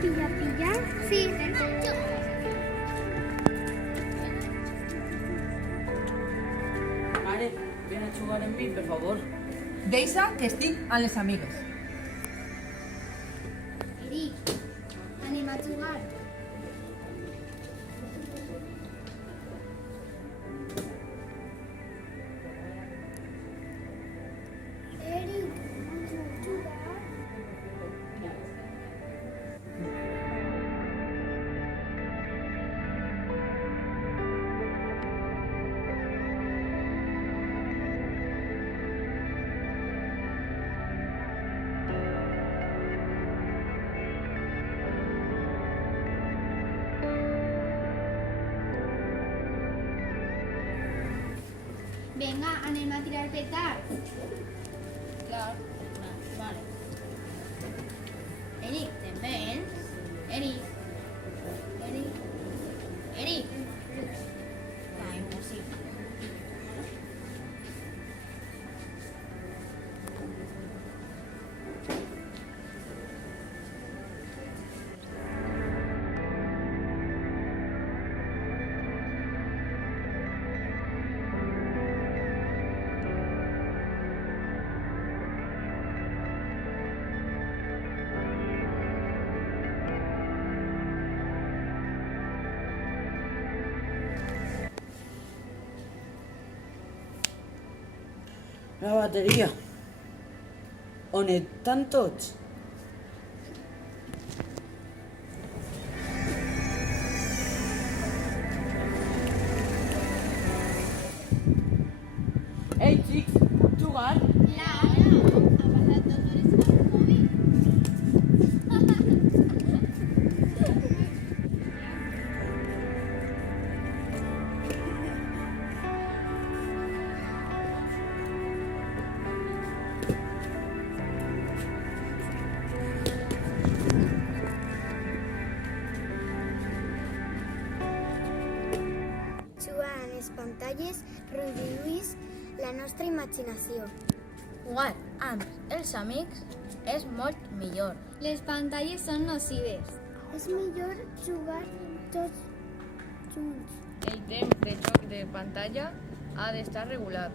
Pilla, pilla. Sí. Mare, ven a jugar amb mi, per favor. Deixa que estic amb les amigues. Eric, anem a jugar. Eric, anem a jugar. Venga, anem a tirar petards. Clar, vale. Eric, te'n vens? Eric. Eric. Eric. Va, impossible. La bateria. On estan tots? Ei, xics, puc jugar? Claro, ha passat 2 hores al mòbil. Jugar a les pantalles redueix la nostra imaginació. Jugar amb els amics és molt millor. Les pantalles són nocives. És millor jugar tots junts. El temps de joc de pantalla ha d'estar regulat.